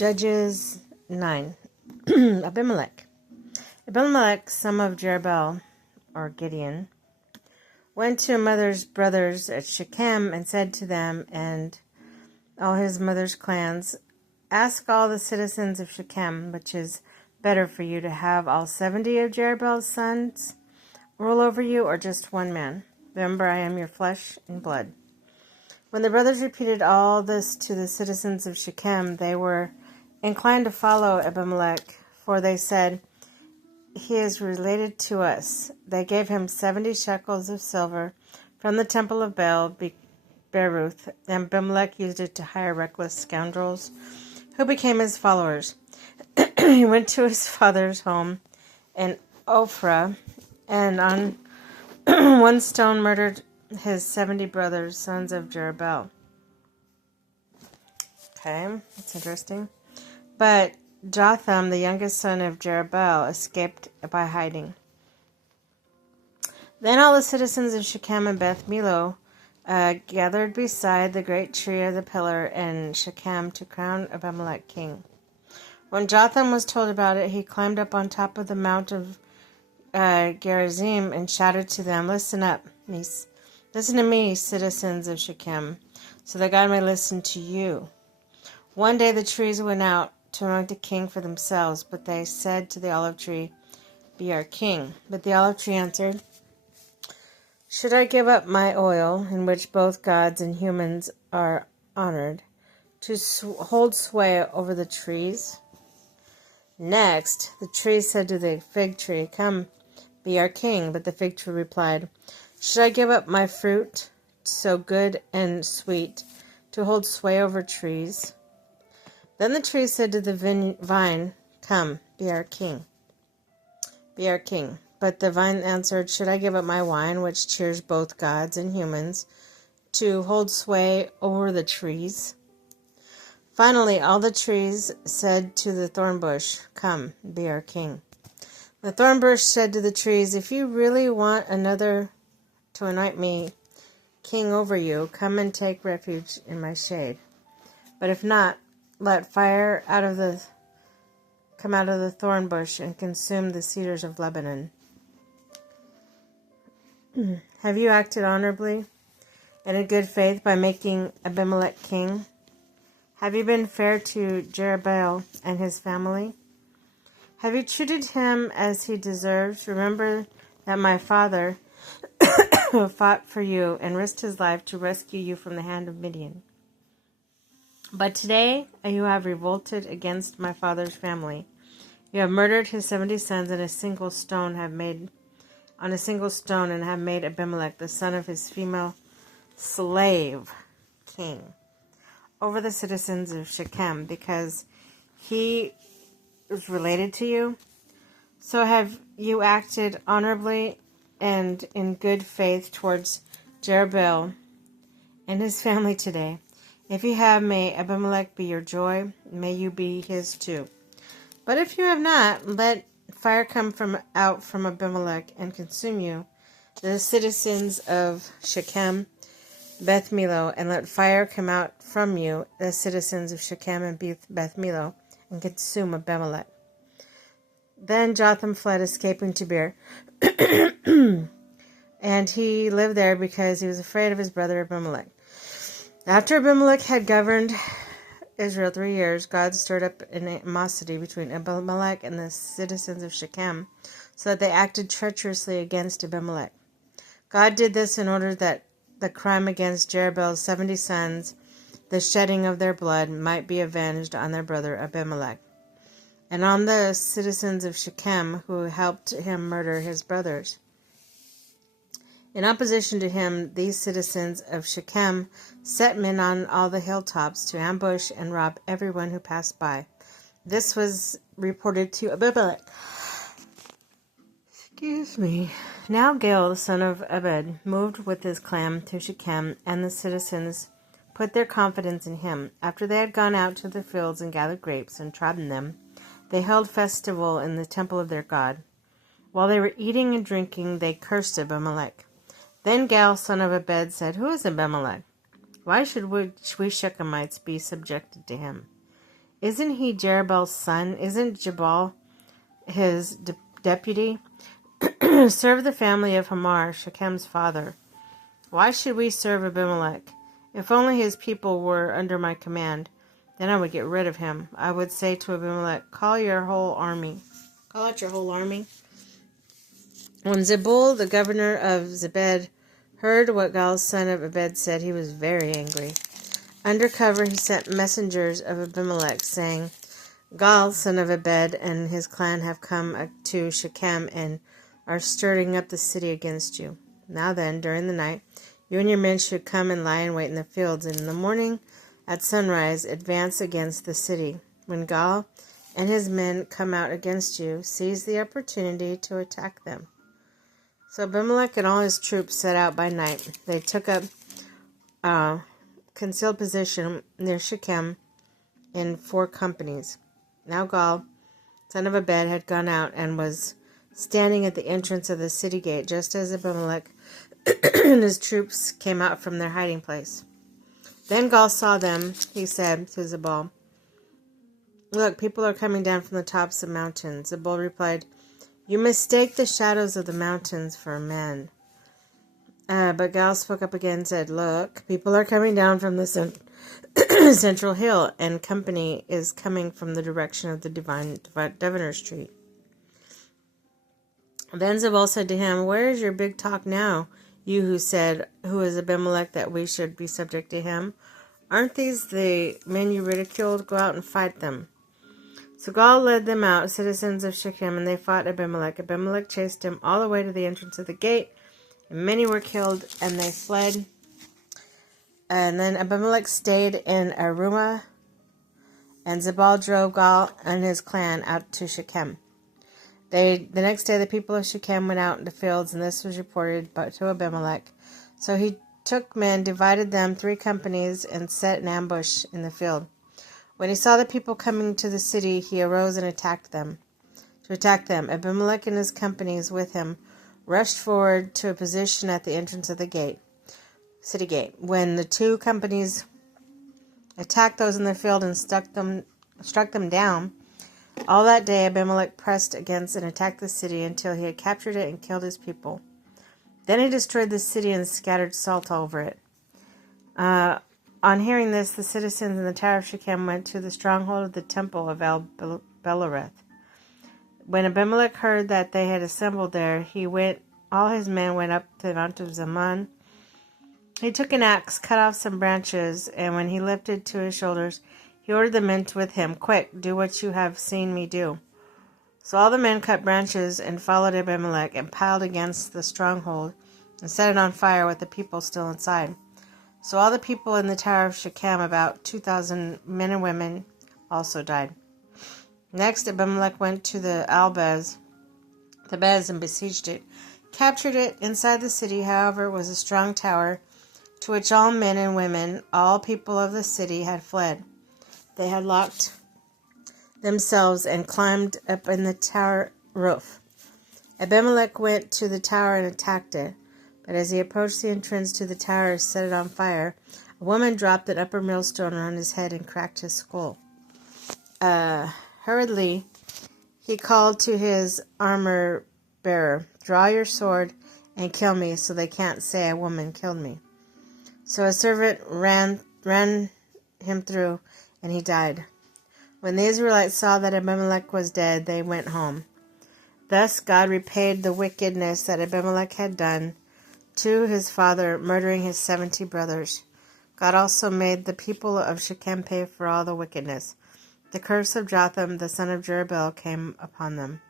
Judges 9. Abimelech. Abimelech, son of Jerubbaal, or Gideon, went to his mother's brothers at Shechem and said to them and all his mother's clans, "Ask all the citizens of Shechem, which is better for you, to have all 70 of Jerubbaal's sons rule over you, or just one man? Remember, I am your flesh and blood." When the brothers repeated all this to the citizens of Shechem, they were inclined to follow Abimelech, for they said, "He is related to us." They gave him 70 shekels of silver from the temple of Baal Beruth, and Abimelech used it to hire reckless scoundrels who became his followers. He went to his father's home in Ophrah, and on one stone murdered his 70 brothers, sons of Jerubbaal. Okay, that's interesting. But Jotham, the youngest son of Jerubbaal, escaped by hiding. Then all the citizens of Shechem and Beth Millo gathered beside the great tree of the pillar in Shechem to crown Abimelech king. When Jotham was told about it, he climbed up on top of the mount of Gerizim and shouted to them, Listen to me, citizens of Shechem, so that God may listen to you." One day the trees went out to anoint a king for themselves, but they said to the olive tree, "Be our king." But the olive tree answered, "Should I give up my oil, in which both gods and humans are honored, to hold sway over the trees?" Next, the tree said to the fig tree, "Come, be our king." But the fig tree replied, "Should I give up my fruit, so good and sweet, to hold sway over trees?" Then the tree said to the vine, "Come, be our king. Be our king." But the vine answered, "Should I give up my wine, which cheers both gods and humans, to hold sway over the trees?" Finally, all the trees said to the thorn bush, "Come, be our king." The thorn bush said to the trees, "If you really want another to anoint me king over you, come and take refuge in my shade. But if not, let fire come out of the thorn bush and consume the cedars of Lebanon." Have you acted honorably and in good faith by making Abimelech king? Have you been fair to Jerubbaal and his family? Have you treated him as he deserves? Remember that my father fought for you and risked his life to rescue you from the hand of Midian. But today you have revolted against my father's family. You have murdered his 70 sons on a single stone and have made Abimelech, the son of his female slave, king over the citizens of Shechem, because he is related to you. So have you acted honorably and in good faith towards Jerubbaal and his family today? If you have, may Abimelech be your joy, may you be his too. But if you have not, let fire come out from Abimelech and consume you, the citizens of Shechem, Beth Millo, and let fire come out from you, the citizens of Shechem and Beth Millo, and consume Abimelech. Then Jotham fled, escaping to Beer, and he lived there because he was afraid of his brother Abimelech. After Abimelech had governed Israel 3 years, God stirred up an animosity between Abimelech and the citizens of Shechem, so that they acted treacherously against Abimelech. God did this in order that the crime against Jerubbaal's 70 sons, the shedding of their blood, might be avenged on their brother Abimelech, and on the citizens of Shechem who helped him murder his brothers. In opposition to him, these citizens of Shechem set men on all the hilltops to ambush and rob everyone who passed by. This was reported to Abimelech. Now Gil, the son of Ebed, moved with his clan to Shechem, and the citizens put their confidence in him. After they had gone out to the fields and gathered grapes and trodden them, they held festival in the temple of their God. While they were eating and drinking, they cursed Abimelech. Then Gal, son of Ebed, said, "Who is Abimelech? Why should we Shechemites be subjected to him? Isn't he Jerubbaal's son? Isn't Jabal his deputy? Serve the family of Hamor, Shechem's father. Why should we serve Abimelech? If only his people were under my command, then I would get rid of him. I would say to Abimelech, call out your whole army. When Zebul, the governor of Zebed, heard what Gaal, son of Ebed, said, he was very angry. Under cover, he sent messengers of Abimelech, saying, Gaal, son of Ebed, and his clan have come to Shechem and are stirring up the city against you. Now then, during the night, you and your men should come and lie in wait in the fields, and in the morning, at sunrise, advance against the city. When Gaal and his men come out against you, seize the opportunity to attack them. So Abimelech and all his troops set out by night. They took up concealed position near Shechem in 4 companies. Now Gaal, son of Ebed, had gone out and was standing at the entrance of the city gate, just as Abimelech and his troops came out from their hiding place. Then Gaal saw them. He said to Zebul, look, people are coming down from the tops of mountains. Zebul replied, you mistake the shadows of the mountains for men. But Gaal spoke up again and said, look, people are coming down from the central hill, and company is coming from the direction of the Diviner Street. Then Zebul said to him, where is your big talk now, you who said, who is Abimelech, that we should be subject to him? Aren't these the men you ridiculed? Go out and fight them. So Gaal led them out, citizens of Shechem, and they fought Abimelech. Abimelech chased him all the way to the entrance of the gate, and many were killed, and they fled. And then Abimelech stayed in Arumah, and Zebul drove Gaal and his clan out to Shechem. The next day the people of Shechem went out into the fields, and this was reported to Abimelech. So he took men, divided them 3 companies, and set an ambush in the field. When he saw the people coming to the city, he arose and attacked them. Abimelech and his companies with him rushed forward to a position at the entrance of the city gate. When the 2 companies attacked those in the field and struck them down, all that day Abimelech pressed against and attacked the city until he had captured it and killed his people. Then he destroyed the city and scattered salt all over it. On hearing this, the citizens in the Tower of Shechem went to the stronghold of the temple of El-Belereth. When Abimelech heard that they had assembled there, all his men went up to the Mount of Zaman. He took an axe, cut off some branches, and when he lifted to his shoulders, he ordered the men with him, quick, do what you have seen me do. So all the men cut branches and followed Abimelech and piled against the stronghold and set it on fire with the people still inside. So all the people in the Tower of Shechem, about 2,000 men and women, also died. Next, Abimelech went to the Bez, and besieged it, captured it. Inside the city, however, was a strong tower, to which all men and women, all people of the city, had fled. They had locked themselves and climbed up in the tower roof. Abimelech went to the tower and attacked it. But as he approached the entrance to the tower and set it on fire, a woman dropped an upper millstone on his head and cracked his skull. Hurriedly, he called to his armor-bearer, draw your sword and kill me so they can't say a woman killed me. So a servant ran him through, and he died. When the Israelites saw that Abimelech was dead, they went home. Thus God repaid the wickedness that Abimelech had done to his father, murdering his 70 brothers. God also made the people of Shechem pay for all the wickedness. The curse of Jotham, the son of Jerubbaal, came on them.